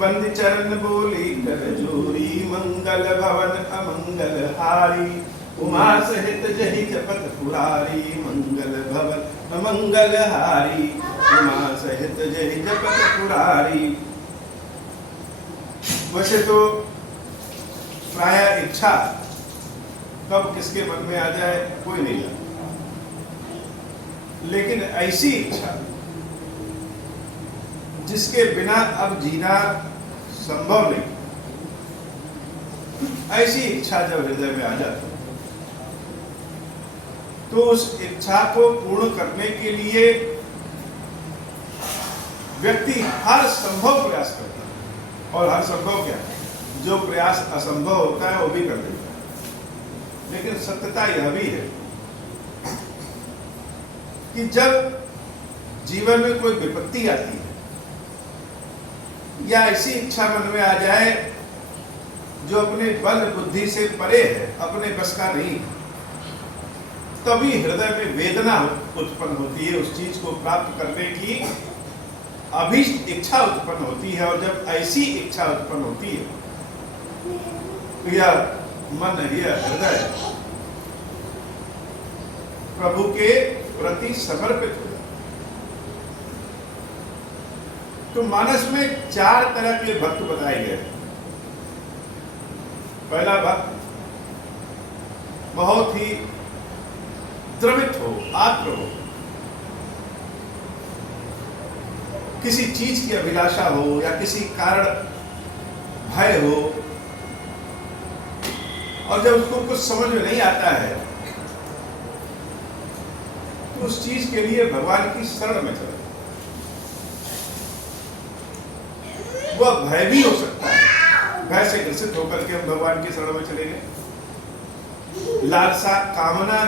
बंद चरण बोली कर जोरी, मंगल भवन अमंगल हारी, उमा सहित जहि जपत पुरारी, मंगल भवन अमंगल हारी, उमा सहित जहि जपत पुरारी। वैसे तो प्राय इच्छा कब किसके मन में आ जाए कोई नहीं जानता, लेकिन ऐसी इच्छा जिसके बिना अब जीना संभव नहीं, ऐसी इच्छा जब हृदय में आ जाती तो उस इच्छा को पूर्ण करने के लिए व्यक्ति हर संभव प्रयास करता है। और हर संभव क्या है? जो प्रयास असंभव होता है वो भी कर देता है। लेकिन सत्यता यह भी है कि जब जीवन में कोई विपत्ति आती है या ऐसी इच्छा मन में आ जाए जो अपने बल बुद्धि से परे है, अपने बस का नहीं, तभी हृदय में वेदना उत्पन्न होती है, उस चीज को प्राप्त करने की अभीष्ट इच्छा उत्पन्न होती है। और जब ऐसी इच्छा उत्पन्न होती है तो यह मन, यह हृदय प्रभु के प्रति समर्पित हो जाता। तो मानस में 4 तरह के भक्त बताए गए। पहला भक्त बहुत ही द्रवित हो, आर्द्र हो, किसी चीज की अभिलाषा हो या किसी कारण भय हो, और जब उसको कुछ समझ में नहीं आता है तो उस चीज के लिए भगवान की शरण में चले। वह भय भी हो सकता है, भय से ग्रसित होकर के हम भगवान की शरण में चले गए। लालसा, कामना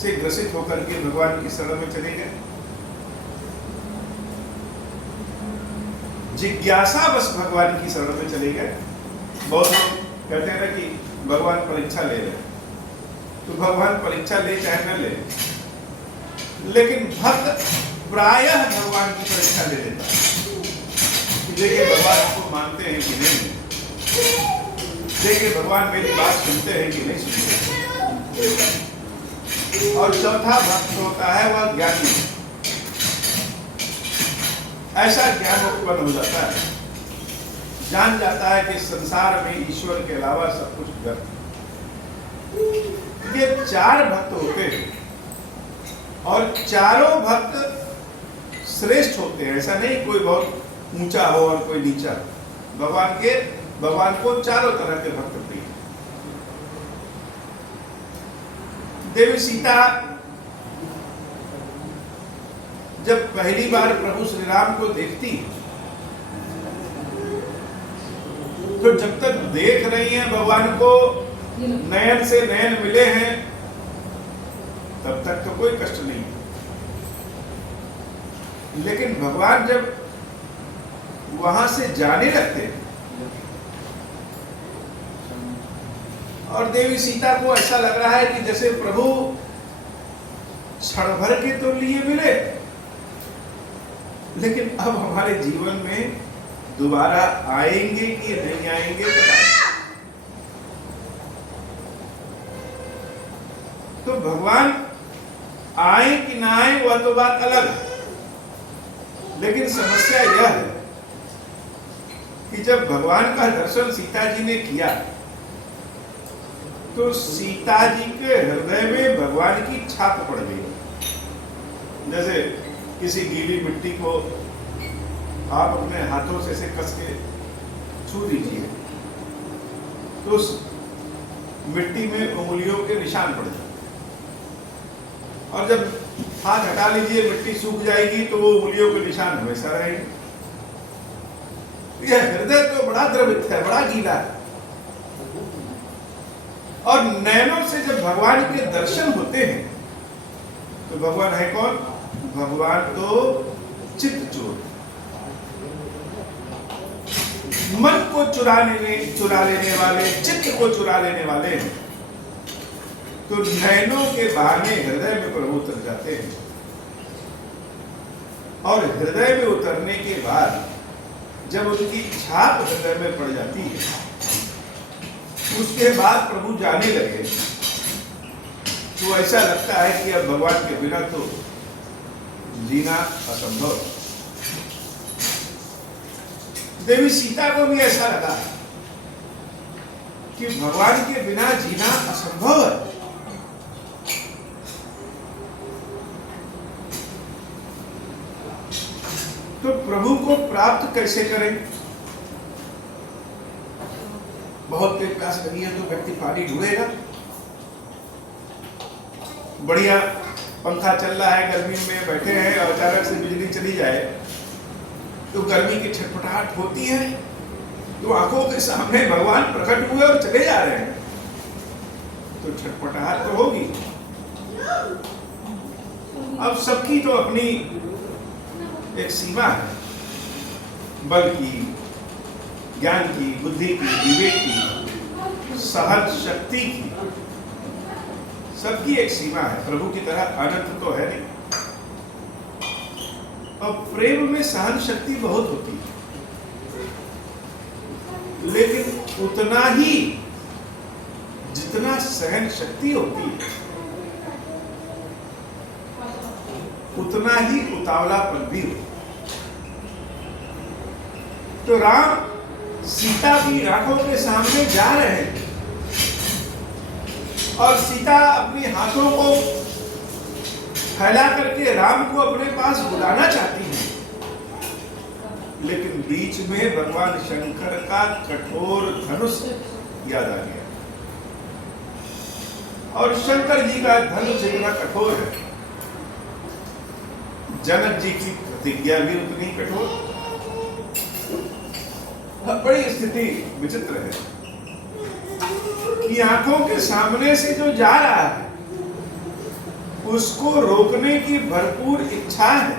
से ग्रसित होकर के भगवान की शरण में चले गए। जिज्ञासा बस भगवान की शरण में चले गए। बहुत लोग कहते हैं ना कि भगवान परीक्षा ले रहे, तो भगवान परीक्षा ले चाहे न ले, लेकिन भक्त प्रायः भगवान की परीक्षा ले लेता है। देखिए भगवान को मानते हैं कि नहीं, देखिए भगवान मेरी बात सुनते हैं कि नहीं सुनते। और चौथा भक्त होता है वह ज्ञानी। ऐसा ज्ञान उत्पन्न हो जाता है, जान जाता है कि संसार में ईश्वर के अलावा सब कुछ व्यर्थ। ये 4 भक्त होते हैं और चारों भक्त श्रेष्ठ होते हैं। ऐसा नहीं कोई बहुत ऊंचा हो और कोई नीचा। भगवान को चारों तरह के भक्त प्रिय। देवी सीता जब पहली बार प्रभु श्री राम को देखती, तो जब तक देख रही हैं भगवान को, नयन से नयन मिले हैं, तब तक तो कोई कष्ट नहीं। लेकिन भगवान जब वहां से जाने लगते और देवी सीता को ऐसा लग रहा है कि जैसे प्रभु क्षण भर के तो लिए मिले, लेकिन अब हमारे जीवन में दोबारा आएंगे कि नहीं आएंगे पता नहीं। तो भगवान आए कि ना आए वह तो बात अलग है, लेकिन समस्या यह है कि जब भगवान का दर्शन सीता जी ने किया तो सीता जी के हृदय में भगवान की छाप पड़ गई। जैसे किसी गीली मिट्टी को आप अपने हाथों से ऐसे कस के छू दीजिए तो उस मिट्टी में उंगलियों के निशान पड़ जाते, और जब हाथ हटा लीजिए मिट्टी सूख जाएगी तो वो उंगलियों के निशान हमेशा रहेंगे। यह हृदय तो बड़ा द्रवित है, बड़ा गीला है। और नैनों से जब भगवान के दर्शन होते हैं तो भगवान है कौन? भगवान तो चित्त चोर, मन को चुरा लेने वाले, चित्त को चुरा लेने वाले हैं। तो नैनों के बहाने हृदय में प्रभु उतर जाते हैं, और हृदय में उतरने के बाद जब उनकी छाप हृदय में पड़ जाती है, उसके बाद प्रभु जाने लगे तो ऐसा लगता है कि अब भगवान के बिना तो जीना असंभव है। देवी सीता को भी ऐसा लगा कि भगवान के बिना जीना असंभव है। तो प्रभु को प्राप्त कैसे करें? बहुत तेज प्यास लगी है तो व्यक्ति पानी ढूंढेगा। बढ़िया पंखा चल रहा है, गर्मी में बैठे हैं और अचानक से बिजली चली जाए तो गर्मी की छटपटाहट होती है। तो आंखों के सामने भगवान प्रकट हुए और चले जा रहे हैं तो छटपटाहट तो होगी। अब सबकी तो अपनी एक सीमा है, बल की, ज्ञान की, बुद्धि की, विवेक की, सहज शक्ति की, सबकी एक सीमा है। प्रभु की तरह अनंत तो है नहीं। और प्रेम में सहन शक्ति बहुत होती है, लेकिन उतना ही जितना सहन शक्ति होती है उतना ही उतावलापन भी होता है। तो राम सीता की आंखों के सामने जा रहे हैं और सीता अपने हाथों को फैला करके राम को अपने पास बुलाना चाहती है, लेकिन बीच में भगवान शंकर का कठोर धनुष याद आ गया। और शंकर जी का धनुष इतना कठोर है, जनक जी की प्रतिज्ञा भी उतनी कठोर। बड़ी स्थिति विचित्र है कि आंखों के सामने से जो जा रहा है उसको रोकने की भरपूर इच्छा है,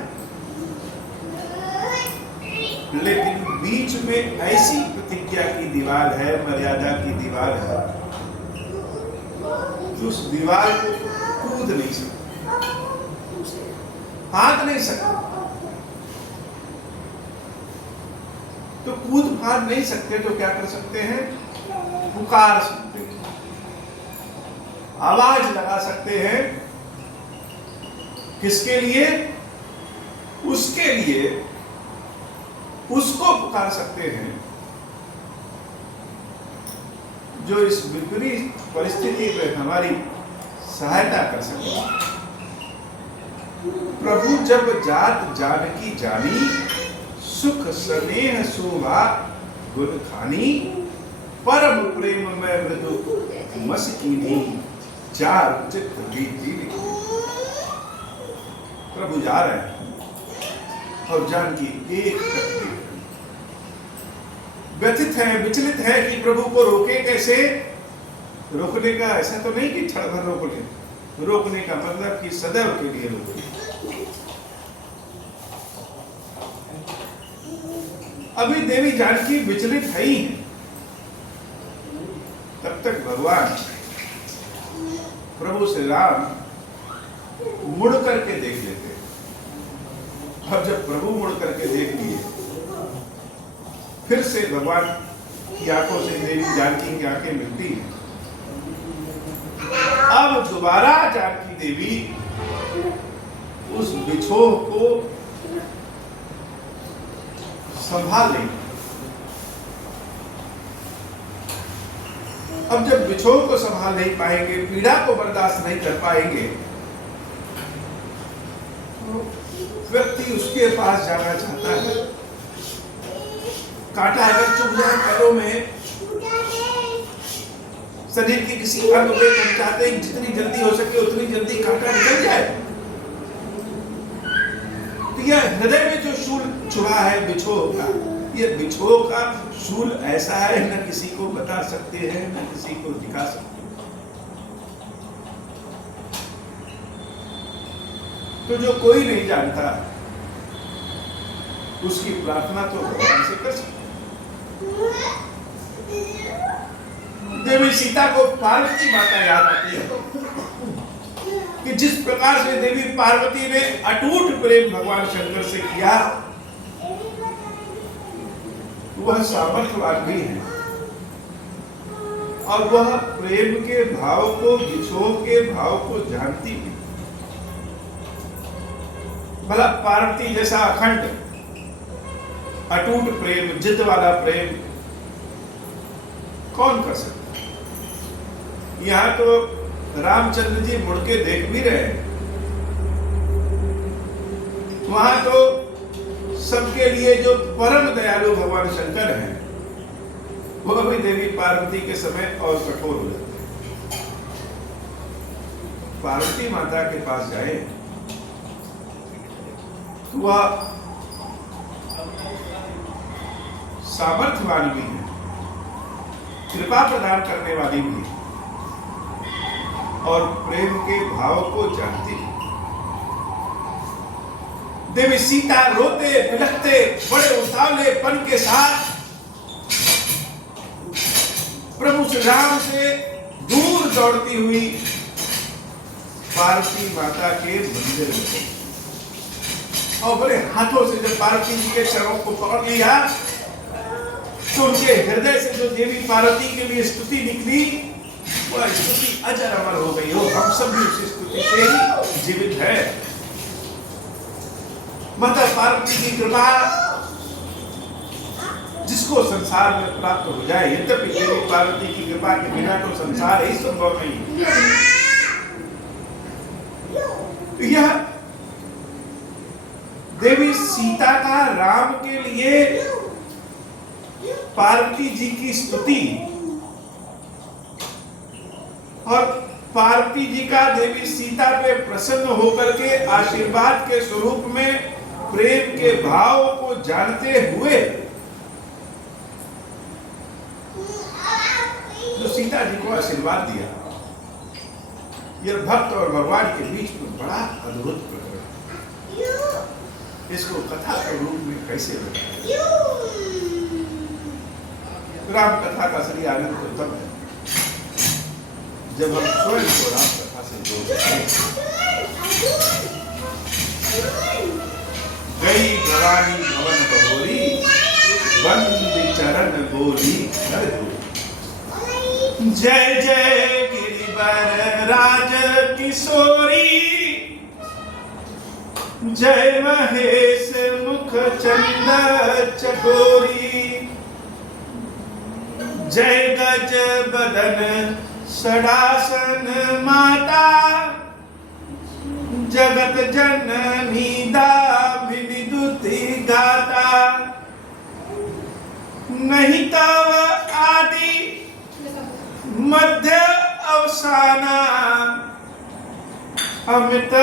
लेकिन बीच में ऐसी प्रतिज्ञा की दीवार है, मर्यादा की दीवार है, उस दीवार को कूद नहीं सकता, फाड़ नहीं सकता। तो कूद फाड़ नहीं सकते तो क्या कर सकते हैं? पुकार सकते हैं, आवाज लगा सकते हैं। किसके लिए? उसके लिए, उसको पुकार सकते हैं जो इस विपरीत परिस्थिति में हमारी सहायता कर सके। प्रभु जब जात जानकी जानी, सुख स्नेह शोभा गुण खानी, परम प्रेम में मृदु मस कीनी, चार चित्त बीती। प्रभु जा रहे हैं और जानकी एक तक व्यथित है, विचलित है कि प्रभु को रोके कैसे। रोकने का ऐसा तो नहीं कि क्षण भर रोक ले, रोकने का मतलब कि सदैव के लिए रोक ले। अभी देवी जानकी विचलित है ही है, तब तक भगवान प्रभु श्री राम मुड़ करके देख लेते। अब जब प्रभु मुड़ करके देख लिए, फिर से भगवान की आंखों से देवी जानकी की आंखें मिलती हैं। अब दोबारा जानकी देवी उस बिछोह को संभाल लेंगे। अब जब बिछोह को संभाल नहीं पाएंगे, पीड़ा को बर्दाश्त नहीं कर पाएंगे, तो व्यक्ति उसके पास जाना चाहता है। कांटा अगर चुभ जाए पैरों में, शरीर के किसी अंग पे, हम चाहते हैं जितनी जल्दी हो सके उतनी जल्दी कांटा निकल जाए। तो यह हृदय में जो शूल चुभा है बिछोह का, ये बिछोह का शूल ऐसा है, न किसी को बता सकते हैं, न किसी को दिखा सकते हैं। तो जो कोई नहीं जानता उसकी प्रार्थना तो भगवान से कर सकते। देवी सीता को पार्वती माता याद आती है कि जिस प्रकार से देवी पार्वती ने अटूट प्रेम भगवान शंकर से किया, वह सामर्थ्यवान भी है और वह प्रेम के भाव को, विछोह के भाव को जानती भी। भला पार्वती जैसा अखंड अटूट प्रेम, जिद वाला प्रेम कौन कर सकता? यहां तो रामचंद्र जी मुड़ के देख भी रहे हैं, वहां तो सबके लिए जो परम दयालु भगवान शंकर हैं, वो भी देवी पार्वती के समय और कठोर हो जाते हैं। पार्वती माता के पास जाए तो वह सामर्थ्यवान भी है, कृपा प्रदान करने वाली भी है और प्रेम के भाव को जानती है। देवी सीता रोते बिलखते बड़े उतावलेपन के साथ प्रभु श्री राम से दूर दौड़ती हुई पार्वती माता के मंदिर में गई और बड़े हाथों से जब पार्वती जी के चरणों को पकड़ लिया तो उनके हृदय से जो देवी पार्वती के लिए स्तुति निकली, वह स्तुति अजर अमर हो गई हो। हम सब भी उस स्तुति से ही जीवित है। माता पार्वती की कृपा जिसको संसार में प्राप्त हो जाए, यद्यपि देवी पार्वती की कृपा के बिना तो संसार ही संभव नहीं। यह देवी सीता का राम के लिए पार्वती जी की स्तुति और पार्वती जी का देवी सीता पे प्रसन्न होकर के आशीर्वाद के स्वरूप में प्रेम के भाव को जानते हुए जो सीता जी को आशीर्वाद दिया, यह भक्त और भगवान के बीच में बड़ा अद्भुत प्रकरण है। इसको कथा के रूप में कैसे बताया? राम कथा का असली आनंद तो तब है जब हम स्वयं को राम कथा से जोड़ते हैं। गई भवानी भवन बहोरी, बंदी चरण बोली हर दूरी। जय जय गिरिवर राज किशोरी, जय महेश मुख चंद चकोरी, जय गज बदन षडासन माता, जगत जननी दामिनी दुति गाता। नहीं तव आदि मध्य अवसाना, अमित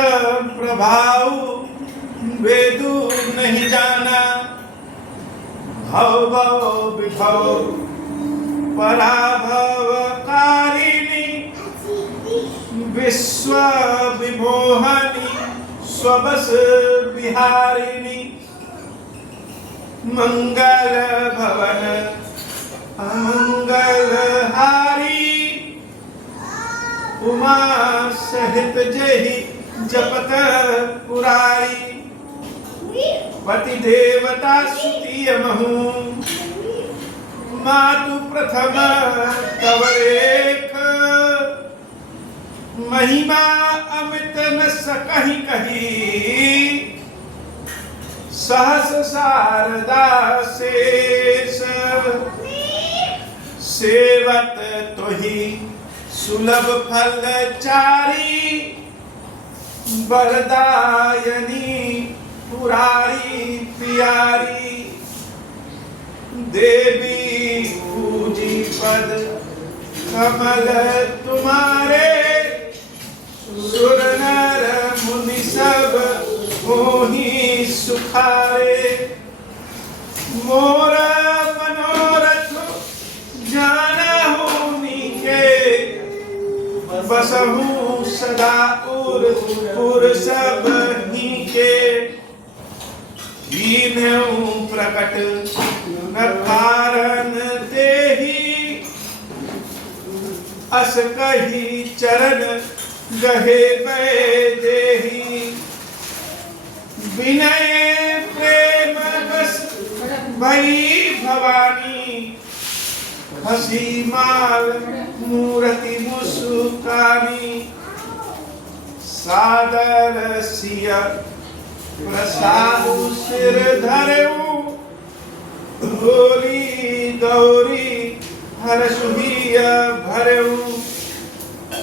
प्रभाव वेदु नहीं जाना। भव भव विभव पराभव कारिणी, विश्व विमोहनी स्वबस विहारिणी। मंगल भवन अमंगल हारी, उमा सहित जहि जपत पुरारी। पति देवता सुतीय महु, मातु प्रथम तव एक। महिमा अमित न सकहि कही, सहस शारदा शेष। सेवत तोहि सुलभ फल चारी, वरदायनी पुरारी प्यारी। देवी पूजी पद कमल तुम्हारे, सुर नर मुनि सब मोहि सुखारे। मोर मनोरथ जानहु नीके, बसहु सदा उर सब नीके। हीनहु प्रकट न कारण देहि, अस कही चरण गहे बै देहि। विनय प्रेम बस भई भवानी हसी माल मूर्ति मुस्कानी सादर सिया प्रसाद सिर धरऊ होली गौरी हर सुहिया भरऊ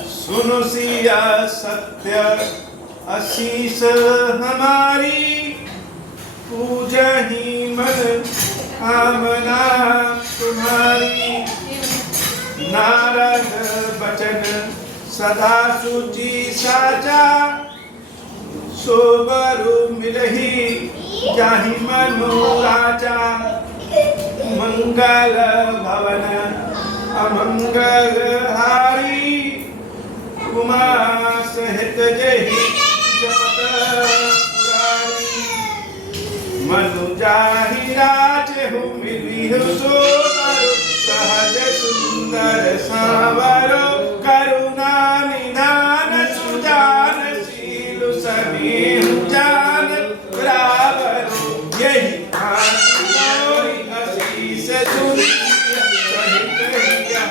सुनो सिया सत्य आशीष हमारी पूजा ही मन कामना तुम्हारी नारद बचन सदा सुचि साचा सोबरु मिलही जाहि मनोराजा मंगल भवन अमंगल हारी उमा सहित जहि जपत पुरारी मनु जाहि राजहु मिलिहु सोबरु सहज सुंदर सावरो करुणा निधान सुजान शील समीहु जान बराबरो यही भांति आशीष सहित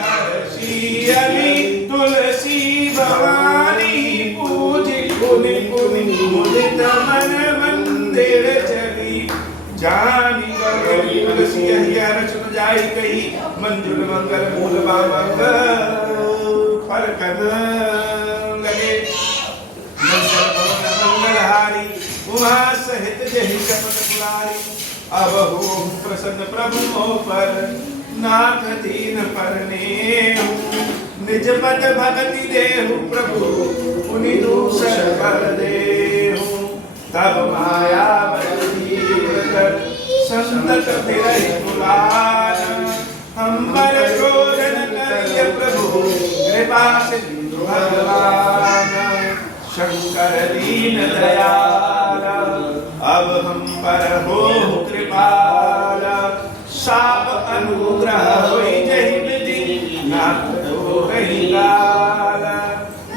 हर्षियली तुलसी भवानी पूजी पुनि पुनि मुदित मन मंदिर चली जानी गौरी तुलसी हरिहर सुन जाई कही मंजुल मंगल मूल बामंग फल कद लगे मंगलहारी उमा सहित जहि शपथ पुरारी अब हो प्रसन्न प्रभु पर नाथ दीन पर निज पद भगति देहु प्रभु पुनि दूसर कर देहु तब माया संतत फिरहि पुराण हमर क्रोधन करिय प्रभु कृपा सिंधु भगवान शंकर दीन दयाल अब हम पर हो कृपाल साप अनुग्रह होई जहि विधि नाथ तो रही गाल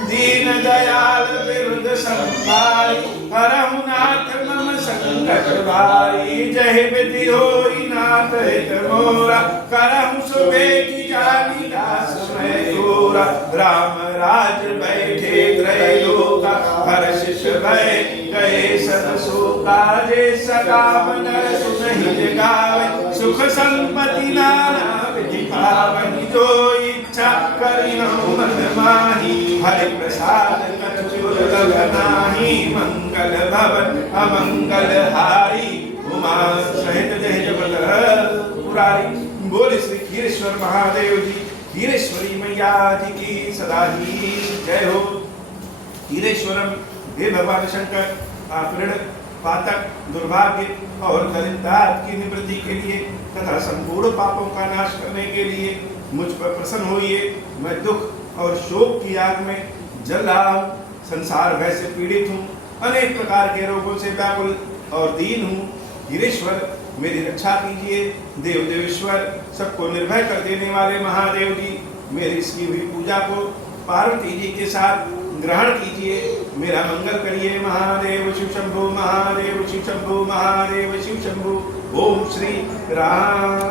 दीन दयाल विरुद्ध संभाई हरहु नाथ मम संकट भाई जहि विधि होई नाथ हित मोरा करहु सुबेगी जानी दास मैं गोरा राम राज बैठे त्रैलोका हर्षिष भय गए सन शोका जे सकामन सुनहि जगावे सुख संपत्ति नाना विधि पावनि जो इच्छा करि मन माही हरि प्रसाद कछु दुर्लभ नाही मंगल भवन अमंगल हारी उमा सहित जय जगत पुरारी बोले श्री खीरेश्वर महादेव जी खीरेश्वरी मैया जी की सदा ही जय हो। खीरेश्वरम हे भगवान शंकर आप ऋण पातक दुर्भाग्य और दरिद्रता की निवृत्ति के लिए तथा संपूर्ण पापों का नाश करने के लिए मुझ पर प्रसन्न होइए। मैं दुख और शोक की आग में जल रहा हूँ, संसार भय से पीड़ित हूँ, अनेक प्रकार के रोगों से व्याकुल और दीन हूँ। गिरीश्वर मेरी रक्षा कीजिए। देव देवेश्वर सबको निर्भय कर देने वाले महादेव जी मेरी इसकी हुई पूजा को पार्वती जी के साथ ग्रहण कीजिए, मेरा मंगल करिए। महादेव शिव शंभु महादेव शिव शंभु महादेव शिव शंभु। ओम श्री राम।